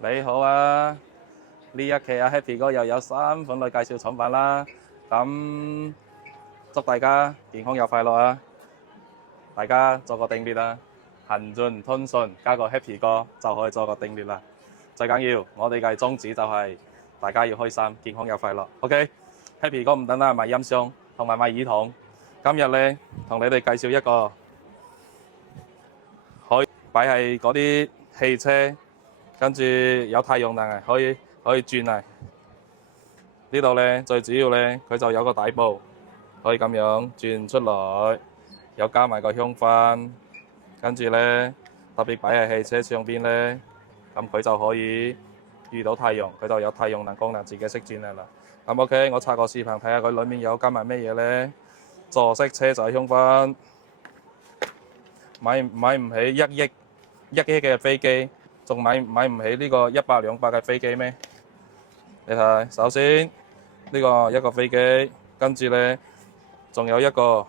你好啊！呢一期阿 Happy 哥又有3款嚟介紹產品啦，咁祝大家健康又快樂啊！大家做個訂閱啦，行進通訊加個 Happy 哥就可以做個訂閱啦。最緊要我哋嘅宗旨就係大家要開心、健康又快樂。OK，Happy 哥唔等啦，賣音箱同埋賣耳筒。今日咧同你哋介紹一個可以擺喺嗰啲汽車。跟住有太陽能可以轉啊！呢度咧最主要咧，佢就有個底部可以咁樣轉出來，有加埋個香薰，跟住咧特別擺喺汽車上邊咧，咁佢就可以遇到太陽，佢就有太陽能功能，自己識轉嚟啦。咁 OK，我插個視頻睇下佢裡面有加埋咩嘢咧？座式車載香薰，買唔起1億嘅飛機。仲買唔起呢個100、200嘅飛機咩？你睇，首先呢個一個飛機，跟住咧仲有一個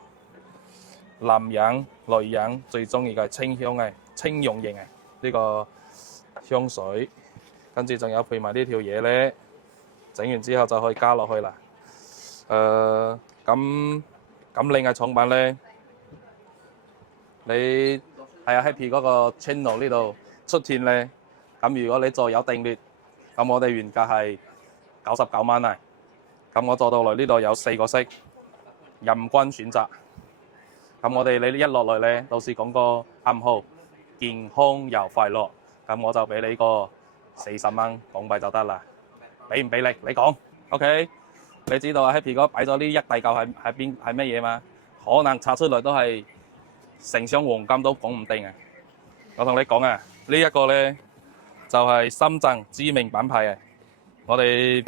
男人、女人最中意嘅清香嘅清潤型嘅呢個香水，跟住仲有配埋呢條嘢咧，整完之後就可以加落去啦。咁另外產品咧，你係阿 Happy 嗰個 channel 呢度出片咧，咁如果你做有訂閱，咁我哋原價係99蚊啊，咁我做到嚟呢度有4個色，任君選擇。咁我哋你一落嚟咧，到時講個暗號，健康又快樂，咁我就俾你個40蚊港幣就得啦。俾唔俾力？你講 ，OK？你知道阿 Happy 哥擺咗呢一大嚿係咩嘢嘛？可能拆出嚟都係成箱黃金都講唔定啊！我同你講啊，呢一個咧就係深圳知名品牌嘅，我哋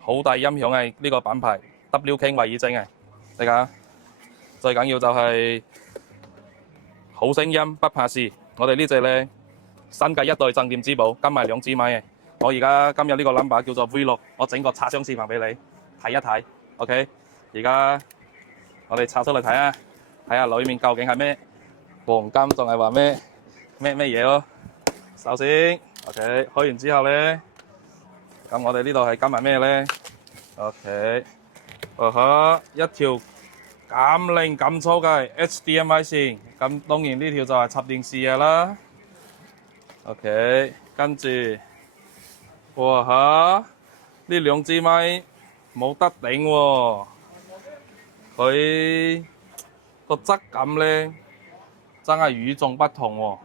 好大音響嘅呢個品牌 WK 威爾精嘅，你睇最緊要就係好聲音不怕事。我哋呢隻咧新嘅一代鎮店之寶，加埋2支咪嘅。我而家今日呢個 number 叫做 V6，我整個拆箱視頻俾你睇一睇。OK， 而家我哋拆出嚟睇下，睇下裡面究竟係咩黃金，仲係話咩嘢咯？首先 OK， 開完之後咧，咁我哋呢度係加埋咩咧 ？OK， 一條咁靚咁粗嘅 HDMI 線，咁當然呢條就係插電視嘅啦。OK， 跟住哇嚇，呢2支咪冇得頂喎，佢個質感咧真係與眾不同喎。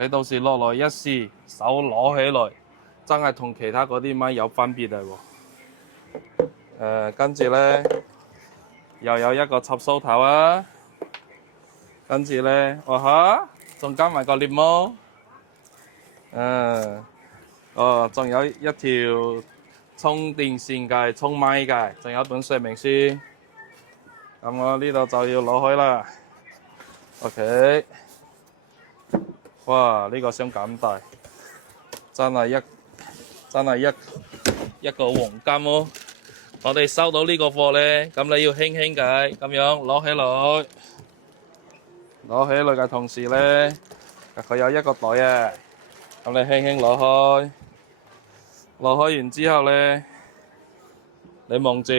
你到時落來一試，手攞起來，真係同其他嗰啲咪有分別嚟喎。跟住咧又有一個插蘇頭啊，跟住咧，哇嚇，仲加埋個獵毛，仲有一條充電線嘅，充咪嘅，仲有本說明書。咁我呢度就要攞開啦。OK。哇！呢個箱咁大，真係一個黃金喎。我哋收到呢個貨咧，咁你要輕輕嘅咁樣攞起來嘅同時咧，佢有一個袋啊。咁你輕輕攞開完之後咧，你望住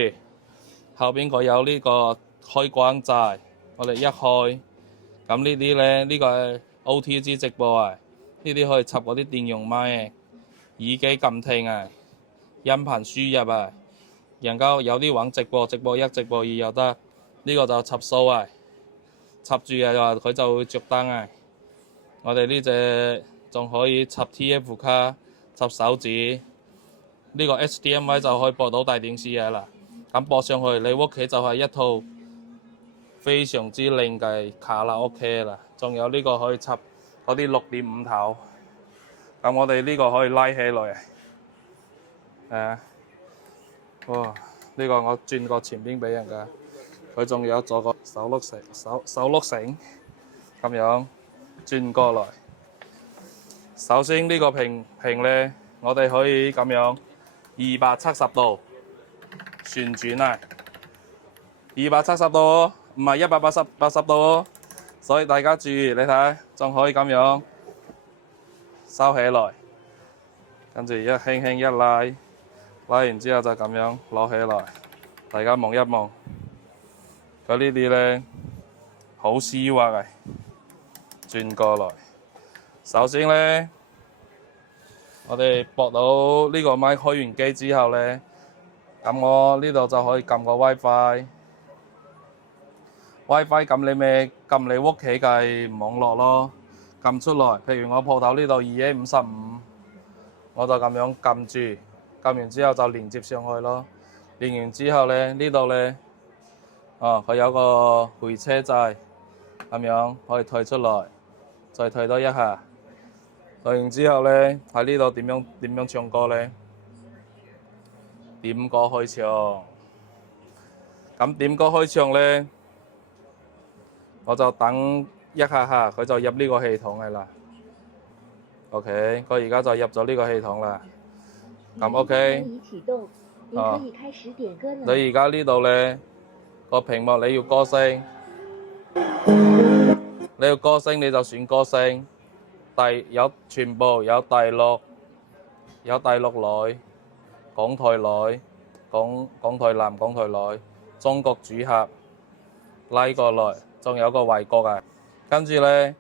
後邊佢有呢個開關掣，我哋一開，咁呢啲咧呢個係OTG 直播啊，呢啲可以插嗰啲電容麥、耳機撳聽啊、音頻輸入啊，然後有啲玩直播1、直播2又得，呢個就插數啊，插住啊佢就會着燈啊。我哋呢隻仲可以插 TF 卡、插手指，呢個 HDMI 就可以播到大電視嘅啦。咁播上去，你屋企就係一套非常之靚嘅卡拉 OK 啦。仲有呢個可以插嗰啲6.5頭，咁我哋呢個可以拉起來哇！呢個我轉過前邊俾人㗎，佢仲有做個手碌繩咁樣轉過來。首先呢個屏咧，我哋可以咁樣270度旋轉啊，270度唔係180度，所以大家注意，你睇仲可以咁樣收起來。跟住一輕輕一拉，拉完之後就咁樣攞起來，大家望一望。佢呢啲咧好絲滑嘅，轉過來。首先咧，我哋駁到呢個咪開完機之後咧，咁我呢度就可以撳個 WiFi。WiFi 撳你咪撳你屋企嘅網絡咯，撳出來。譬如我鋪頭呢度2A55，我就咁樣撳住，撳完之後就連接上去咯。連完之後咧，呢度咧，佢有個回車掣，咁樣可以退出來，再退多一下。退完之後咧，喺呢度點樣唱歌咧？點歌開唱。咁點歌開唱咧，我就等一下，佢就入呢個系統嘅啦。OK， 佢而家就入咗呢個系統啦。咁 OK。你而家呢度咧個屏幕你要歌聲，你要歌聲你就選歌聲，全部有大陸內、港台內、港台南、港台內、中國主客拉過來，仲有個外國嘅。跟住咧，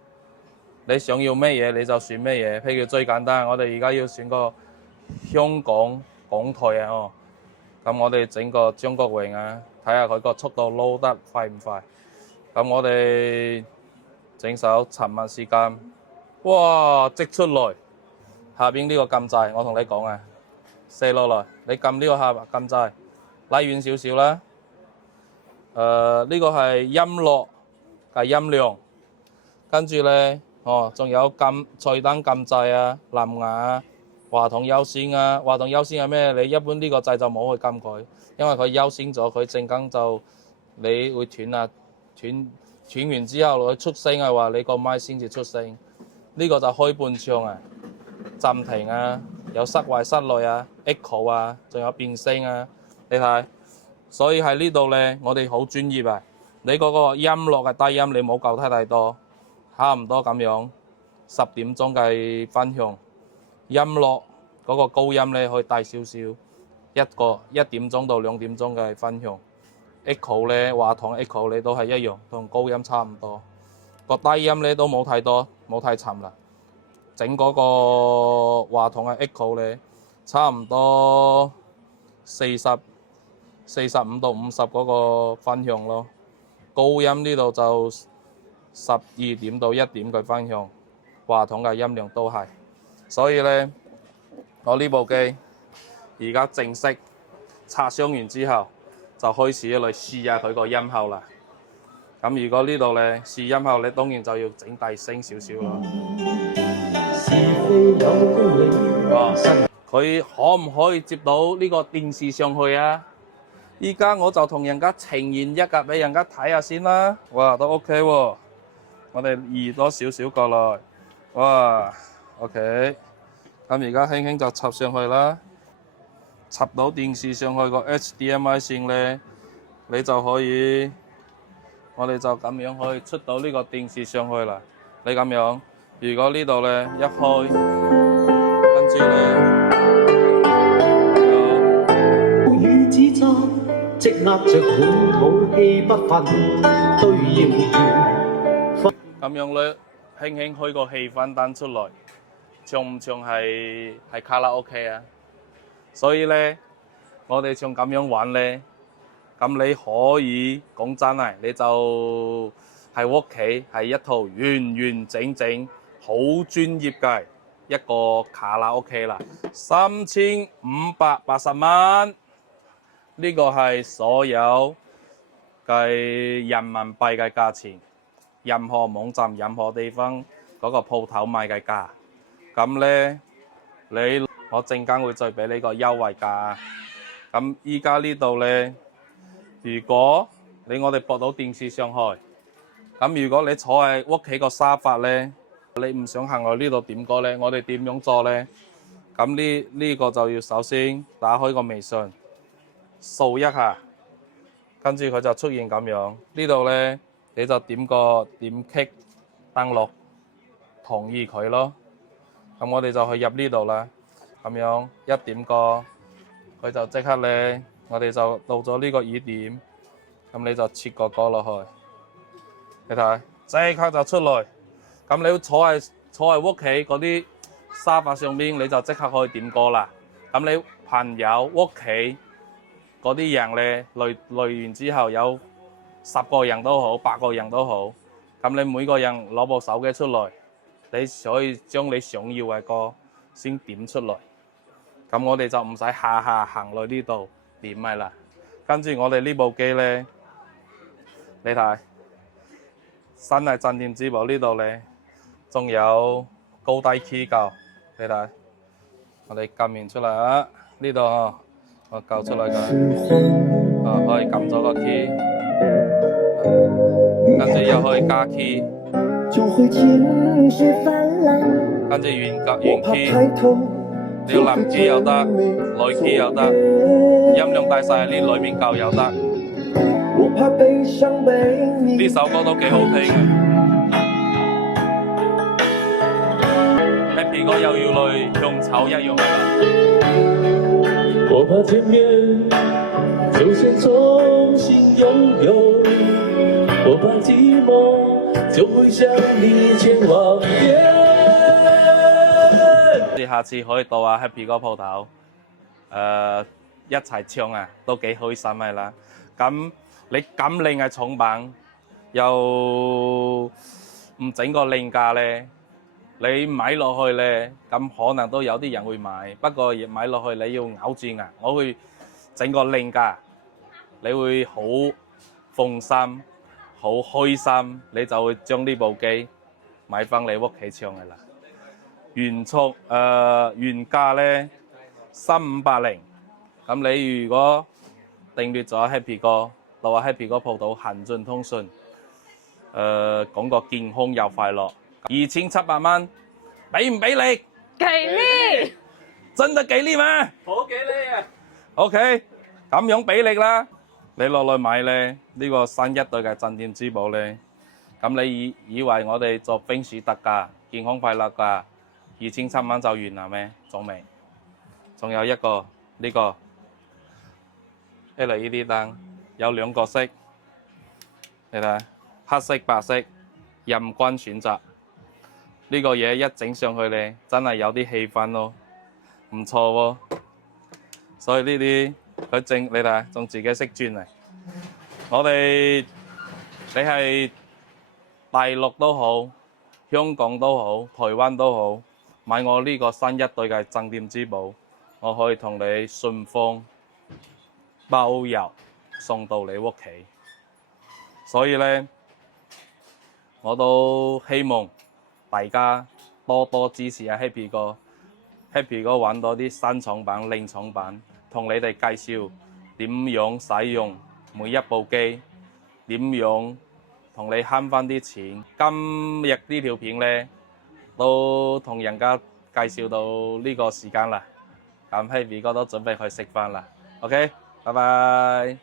你想要咩嘢你就選咩嘢。譬如最簡單，我哋而家要選個香港港台啊。咁我哋整個張國榮啊，睇下佢個速度撈得快唔快。咁我哋整首《沉默是金》，哇！即出來，下邊呢個撳掣，我同你講啊，射落來，你撳呢個下撳掣，拉遠少少啦。呢個係音樂嘅音量，跟住咧，仲有菜單撳掣啊，藍牙啊。話筒優先啊，話筒優先係咩？你一般呢個掣就冇去撳佢，因為佢優先咗，佢陣間就你會斷啊，斷完之後佢出聲係話你個麥先至出聲。呢個就開半唱啊，暫停啊，有室外室內啊 ，echo 啊，仲有變聲啊，你睇。所以喺呢度咧，我哋好專業啊。你嗰個音樂嘅低音你冇校太多，差唔多咁樣10點鐘嘅分享。音樂嗰個高音咧可以大少少，1點鐘到2點鐘嘅分享。echo 咧，話筒 echo 咧都係一樣，同高音差唔多。個低音咧都冇太多，冇太沉啦。整嗰個話筒嘅 echo 咧，差唔多45到50嗰個分享咯。高音呢度就12點到1點嘅分享，話筒嘅音量都係。所以咧，我呢部機而家正式拆箱完之後，就開始嚟試下佢個音效啦。咁如果呢度咧試音效，你當然就要整大聲少少啦。佢可唔可以接到呢個電視上去啊？依家我就同人家呈現一格俾人家睇下先啦。哇，都 OK 喎。我哋移多少少過來。哇！OK， 咁而家輕輕就插上去啦，插到電視上去個 HDMI 線咧，你就可以，我哋就咁樣可以出到呢個電視上去啦。你咁樣，如果呢度咧一開，跟住咧，咁樣咧，輕輕開個氣氛單出來。唱唔唱係卡拉 OK 啊？所以咧，我哋唱咁樣玩咧，咁你可以講真啊，你就喺屋企係一套完完整整、好專業嘅一個卡拉 OK 啦。3580蚊，呢個係所有嘅人民幣嘅價錢，任何網站、任何地方嗰個鋪頭賣嘅價。咁咧，我陣間會再俾你個優惠價。咁依家呢度咧，如果我哋駁到電視上去，咁如果你坐喺屋企個沙發咧，你唔想行來呢度點歌咧，我哋點樣做咧？咁呢個就要首先打開個微信，掃一下，跟住佢就出現咁樣。呢度咧你就點擊登錄，同意佢咯。咁我哋就去入呢度啦。咁樣一點過，佢就即刻咧，我哋就到咗呢個熱點，咁你就切個果落去，你睇，即刻就出嚟。咁你坐喺屋企嗰啲沙發上面，你就即刻可以點歌啦。咁你朋友屋企嗰啲人咧，累完之後有10個人都好，8個人都好，咁你每個人攞部手機出嚟，你可以將你想要嘅歌先點出嚟。咁我哋就唔使下下行嚟呢度點咪啦。跟住我哋呢部機咧，你睇，真係鎮店之寶呢度咧，仲有高低 key 教，你睇，我哋撳完出嚟啊，呢度我教出嚟㗎，可以撳咗個 key， 跟住又可以加 key， 跟住原 key， 你要藍 key 又得，女 key 又得，音量大細喺呢裏面夠又得。呢首歌都幾好聽嘅。Happy 哥又要嚟用草一樣嘅啦。我怕見面就先重新擁有，我怕寂寞就會向你前往。你下次可以到阿 Happy 哥鋪頭，一齊唱啊，都幾開心嘅啦。咁你咁靚嘅廠品，又唔整個靚價咧，你買落去咧，咁可能都有啲人會買。不過買落去你要咬住牙，我會整個靚價，你會好放心、好開心，你就會將呢部機買翻你屋企唱嘅啦。原價咧3580，咁你如果訂閱咗 Happy 哥，到阿 Happy 哥鋪頭行進通訊，講個健康又快樂，2700蚊，俾唔俾你？給力！真的給力嗎？好給力啊 ！OK， 咁樣俾力啦，你落嚟買咧呢個新一代嘅鎮店之寶咧，咁你以為我哋做冰薯特價、健康快樂價2700蚊就完啦咩？仲未？仲有一個呢個 LED 燈，有2個色，你睇，黑色、白色，任君選擇。呢個嘢一整上去咧，真係有啲氣氛咯，唔錯喎。所以呢啲佢整，你睇，仲自己識轉嚟。我哋你係大陸都好，香港都好，台灣都好，買我呢個新一代嘅鎮店之寶，我可以同你順豐包郵送到你屋企。所以咧，我都希望大家多多支持阿 Happy 哥，Happy 哥揾到啲新廠品、靚廠品，同你哋介紹點樣使用每一部機，點樣同你慳翻啲錢。今日呢條片咧，都同人家介紹到呢個時間啦，咁 Happy 哥都準備去食飯啦。OK，拜拜。